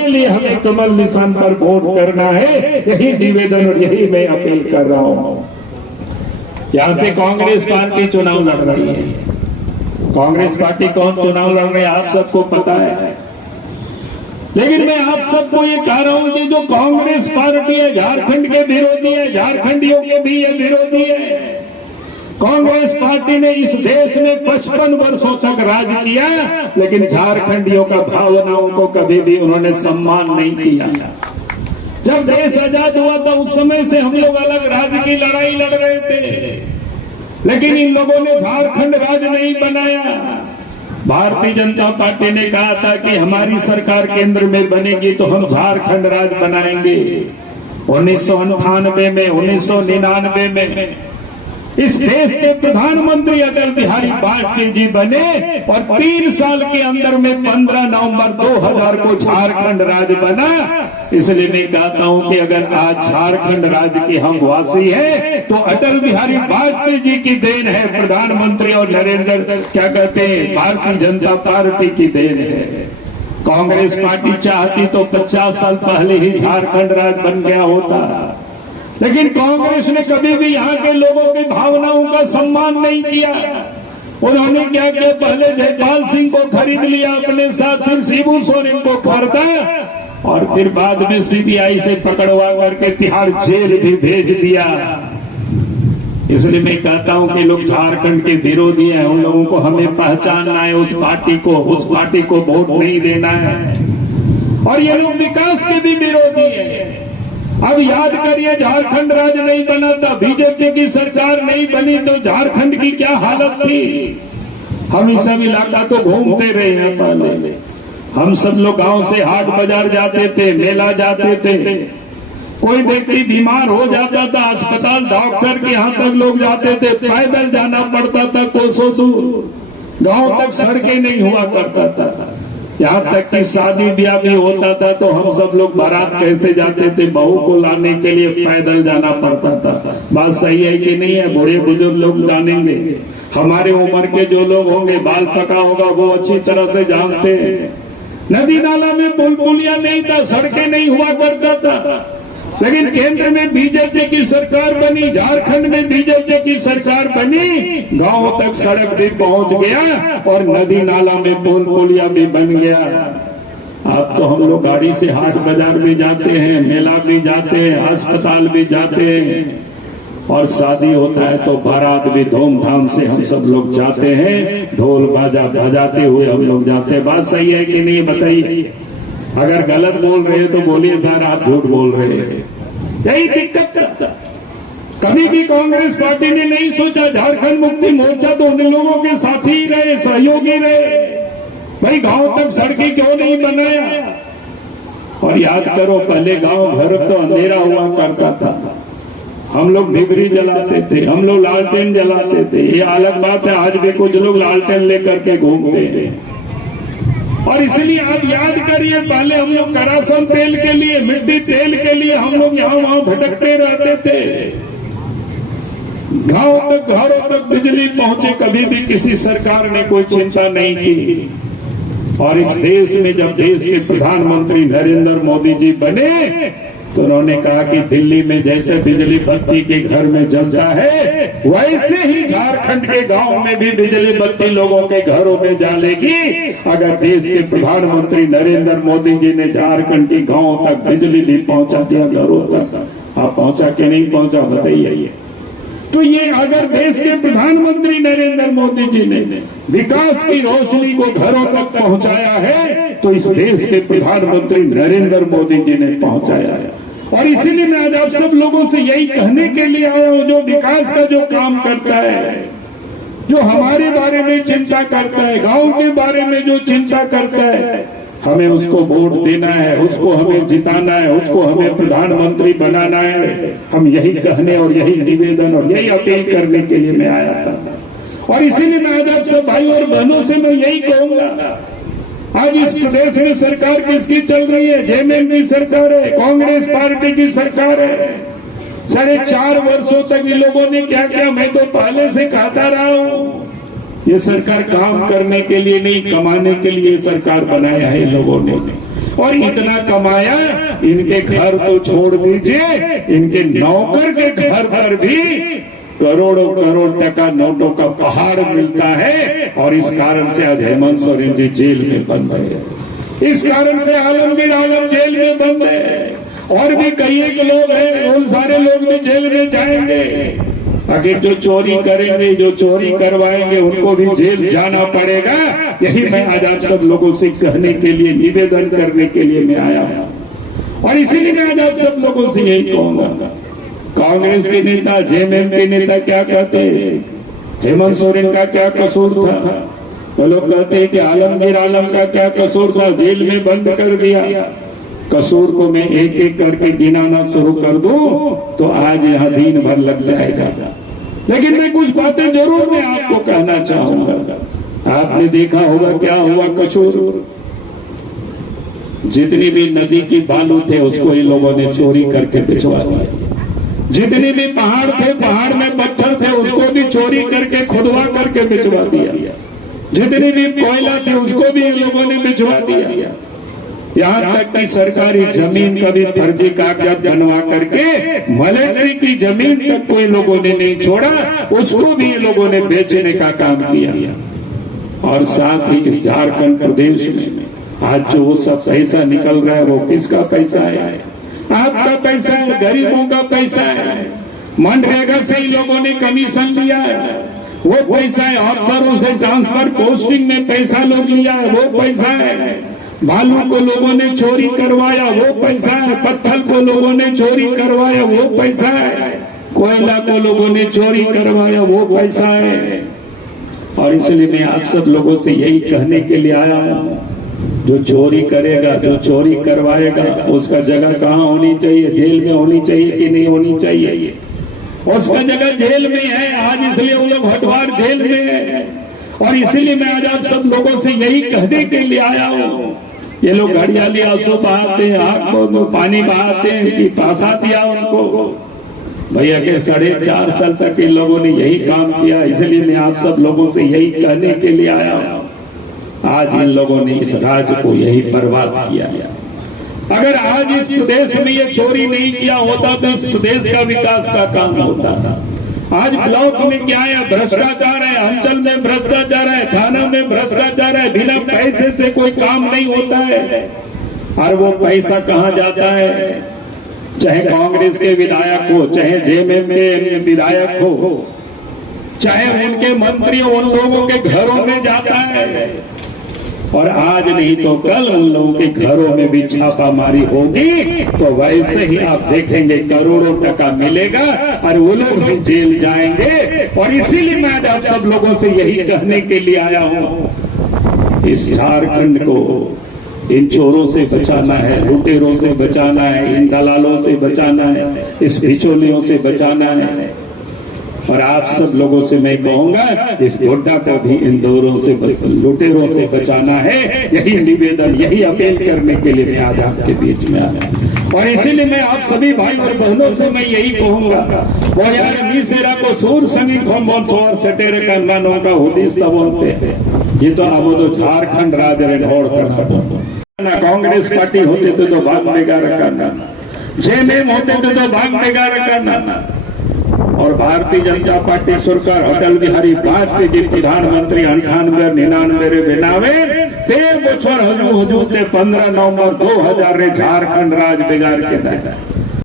के लिए हमें कमल निशान पर वोट करना है। यही निवेदन और यही मैं अपील कर रहा हूँ। यहाँ से कांग्रेस पार्टी चुनाव लड़ रही है। कांग्रेस पार्टी कौन चुनाव लड़ रही है आप सबको पता है, लेकिन मैं आप सबको ये कह रहा हूं कि जो कांग्रेस पार्टी है झारखंड के विरोधी है, झारखंडियों के भी ये विरोधी है। कांग्रेस पार्टी ने इस देश में 55 वर्षों तक राज किया, लेकिन झारखंडियों का भावनाओं को कभी भी उन्होंने सम्मान नहीं किया। जब देश आजाद हुआ था उस समय से हम लोग अलग राज्य की लड़ाई लड़ रहे थे, लेकिन इन लोगों ने झारखंड राज्य नहीं बनाया। भारतीय जनता पार्टी ने कहा था कि हमारी सरकार केंद्र में बनेगी तो हम झारखंड राज्य बनाएंगे। 1998 में 1999 में इस देश के प्रधानमंत्री अटल बिहारी वाजपेयी जी बने और 3 साल के अंदर में 15 नवंबर 2000 को झारखंड राज्य बना। इसलिए मैं कहता हूं कि अगर आज झारखंड राज्य के हम वासी हैं तो अटल बिहारी वाजपेयी जी की देन है, प्रधानमंत्री और नरेंद्र क्या कहते हैं भारतीय जनता पार्टी की देन है। कांग्रेस पार्टी चाहती तो 50 साल पहले ही झारखंड राज्य बन गया होता, लेकिन कांग्रेस ने कभी भी यहाँ के लोगों की भावनाओं का सम्मान नहीं किया। उन्होंने क्या किया, पहले जयपाल सिंह को खरीद लिया अपने साथ, फिर शिबू सोरेन को खरीदा और फिर बाद में सीबीआई से पकड़वा करके तिहाड़ जेल भी भेज दिया। इसलिए मैं कहता हूं कि लोग झारखंड के विरोधी हैं, उन लोगों को हमें पहचानना है, उस पार्टी को वोट नहीं देना है। और ये लोग विकास के भी विरोधी हैं। अब याद करिए, झारखंड राज्य नहीं बना था, बीजेपी की सरकार नहीं बनी तो झारखंड की क्या हालत थी। हम इस सब इलाका तो घूमते रहे हैं। पहले हम सब लोग गांव से हाट बाजार जाते थे, मेला जाते थे। कोई व्यक्ति बीमार हो जाता था, अस्पताल डॉक्टर के यहाँ तक लोग जाते थे, पैदल जाना पड़ता था कोसों दूर। गांव तक सड़कें नहीं हुआ करता था। यहाँ तक कि शादी ब्याह भी होता था तो हम सब लोग बारात कैसे जाते थे, बहू को लाने के लिए पैदल जाना पड़ता था। बात सही है कि नहीं है? बूढ़े बुजुर्ग लोग जानेंगे, हमारे उम्र के जो लोग होंगे, बाल पका होगा, वो अच्छी तरह से जानते हैं। नदी नाला में पुल पुलिया नहीं था, सड़कें नहीं हुआ करता था, लेकिन केंद्र में बीजेपी की सरकार बनी, झारखंड में बीजेपी की सरकार बनी, गांव तक सड़क भी पहुंच गया और नदी नाला में पुल पुलिया भी बन गया। अब तो हम लोग गाड़ी से हाट बाजार भी जाते हैं, मेला भी जाते हैं, अस्पताल भी जाते हैं, और शादी होता है तो बारात भी धूमधाम से हम सब लोग जाते हैं, ढोल बाजा बजाते हुए हम लोग जाते हैं। बात सही है कि नहीं बताइए? अगर गलत बोल रहे तो बोलिए सर आप झूठ बोल रहे हैं। यही दिक्कत करता। कभी भी कांग्रेस पार्टी ने नहीं सोचा, झारखंड मुक्ति मोर्चा तो उन लोगों के साथी ही रहे, सहयोगी रहे, भाई गांव तक सड़कें क्यों नहीं बनाया। और याद करो, पहले गांव घर तो अंधेरा हुआ करता था, हम लोग डिबरी जलाते थे, हम लोग लालटेन जलाते थे। ये अलग बात है, आज भी कुछ लोग लालटेन लेकर के घूमते हैं। और इसलिए आप याद करिए, पहले हम लोग करासन तेल के लिए, मिट्टी तेल के लिए हम लोग यहाँ वहां भटकते रहते थे। गांव तक, घरों तक बिजली पहुंचे, कभी भी किसी सरकार ने कोई चिंता नहीं की। और इस देश में जब देश के प्रधानमंत्री नरेंद्र मोदी जी बने तो उन्होंने कहा कि दिल्ली में जैसे बिजली बत्ती के घर में जलता है, वैसे ही झारखंड के गांव में भी बिजली बत्ती लोगों के घरों में जलेगी। अगर देश के प्रधानमंत्री नरेंद्र मोदी जी ने झारखंड के गांव तक बिजली भी पहुंचा दिया, घरों तक, आप पहुंचा के नहीं पहुंचा बताइए? तो ये अगर देश के प्रधानमंत्री नरेंद्र मोदी जी ने विकास की रोशनी को घरों तक पहुंचाया है तो इस देश के प्रधानमंत्री नरेंद्र मोदी जी ने पहुंचाया है। और इसीलिए मैं आज आप सब लोगों से यही कहने के लिए आया हूं, जो विकास का जो काम करता है, जो हमारे बारे में चिंता करता है, गांव के बारे में जो चिंता करता है, हमें उसको वोट देना है, उसको हमें जिताना है, उसको हमें प्रधानमंत्री बनाना है। हम यही कहने और यही निवेदन और यही अपील करने के लिए मैं आया था। और इसीलिए मैं आज आप सब भाई और बहनों से मैं यही कहूंगा, आज इस प्रदेश में सरकार किसकी चल रही है? जेएमएम की सरकार है, कांग्रेस पार्टी की सरकार है। 4.5 वर्षों तक ये लोगों ने क्या किया, मैं तो पहले से कहता रहा हूं। ये सरकार काम करने के लिए नहीं, कमाने के लिए सरकार बनाया है लोगों ने। और इतना कमाया, इनके घर तो छोड़ दीजिए, इनके नौकर के घर पर भी करोड़ों करोड़ टका नोटों का पहाड़ मिलता है। और इस कारण से आज हेमंत सोरेन जी जेल में बंद है, इस कारण से आलमगीर आलम जेल में बंद है, और भी कई एक लोग हैं, उन सारे लोग भी जेल में जाएंगे। आखिर जो चोरी करेंगे, जो चोरी करवाएंगे, उनको भी जेल जाना पड़ेगा। यही मैं आज आप सब लोगों से कहने के लिए, निवेदन करने के लिए मैं आया हूं। और इसीलिए मैं आज आप सब लोगों से यही कहूंगा, कांग्रेस के नेता, जेएमएम के नेता क्या कहते हैं, हेमंत सोरेन का क्या कसूर था? वो लोग कहते हैं कि आलमगीर आलम का क्या कसूर था, जेल में बंद कर दिया। कसूर को मैं एक एक करके गिनाना शुरू कर दूं तो आज यहाँ दिन भर लग जाएगा। लेकिन मैं कुछ बातें जरूर मैं आपको कहना चाहूंगा। आपने देखा होगा क्या हुआ कसूर, जितनी भी नदी की बालू थे उसको इन लोगों ने चोरी करके भिजवा दिया। जितने भी पहाड़ थे, पहाड़ में पत्थर थे, उसको भी चोरी करके खुदवा करके भिजवा दिया। जितनी भी कोयला थे उसको भी इन लोगों ने भिजवा दिया। यहाँ तक कि सरकारी जमीन का भी फर्जी कागजात बनवा करके मिलिट्री की जमीन तक कोई लोगों ने नहीं छोड़ा, उसको भी इन लोगों ने बेचने का काम किया। और साथ ही इस झारखंड प्रदेश में आज जो वो सब पैसा निकल रहा है, वो किसका पैसा है? आपका पैसा है, गरीबों का पैसा है। मनरेगा से इन लोगों ने कमीशन लिया है, वो पैसा है। अफसरों से ट्रांसफर पोस्टिंग में पैसा लोग लिया है, वो पैसा है। बालू को लोगों ने चोरी करवाया, वो पैसा है। पत्थर को लोगों ने चोरी करवाया, वो पैसा है। कोयला को लोगों ने चोरी करवाया, वो पैसा है। और इसलिए मैं आप सब लोगों से यही कहने के लिए आया हूं, जो चोरी करेगा, जो चोरी करवाएगा, उसका जगह कहाँ होनी चाहिए? जेल में होनी चाहिए कि नहीं होनी चाहिए? उसका जगह जेल में है आज, इसलिए वो लोग हटवार जेल में है। और इसीलिए मैं आज आप सब लोगों से यही कहने के लिए आया हूँ। ये लोग घड़ियाली आंसू बहाते हैं, आग को पानी बहाते हैं कि पासा दिया उनको। भैया के 4.5 साल तक इन लोगों ने यही काम किया। इसलिए मैं आप सब लोगों से यही कहने के लिए आया हूँ, आज इन लोगों ने इस राज्य को यही बर्बाद किया। अगर आज इस प्रदेश में ये चोरी नहीं किया होता तो इस प्रदेश का विकास का काम होता था। आज ब्लॉक में क्या है? भ्रष्टाचार है, अंचल में भ्रष्टाचार है, थाना में भ्रष्टाचार है। बिना पैसे से कोई काम नहीं होता है। और वो पैसा कहाँ जाता है? चाहे कांग्रेस के विधायक हो, चाहे जेएमएम के विधायक हो, चाहे उनके मंत्री हो, उन लोगों के घरों में जाता है। और आज नहीं तो कल उन लोगों के घरों में भी छापामारी होगी, तो वैसे ही आप देखेंगे करोड़ों टका मिलेगा और वो लोग भी जेल जाएंगे। और इसीलिए मैं आज आप सब लोगों से यही कहने के लिए आया हूँ, इस झारखंड को इन चोरों से बचाना है, लुटेरों से बचाना है, इन दलालों से बचाना है, इस बिचौलियों से बचाना है। और आप सब लोगों से मैं कहूंगा, इस गोड्डा को भी इन दौरों से, लुटेरों से बचाना है। यही निवेदन, यही अपील करने के लिए मैं आज आपके बीच में आया। और इसीलिए मैं आप सभी भाई और बहनों से मैं यही कहूंगा, वो यार मीसेरा को सूर संगी खोम सोर सटेरे का मानों का हुदिस्ता बोलते हैं। ये तो अब तो झारखंड राज्य में ढोड़ करना, कांग्रेस पार्टी होते तो भाग बेगार करना, जेएमएम होते तो भाग बेगार करना। और भारतीय जनता पार्टी सरकार अटल बिहारी वाजपेयी प्रधानमंत्री 98-99 बनावे 13 বছর हजू 15 नवंबर 2000 झारखंड राज बिगाड़ के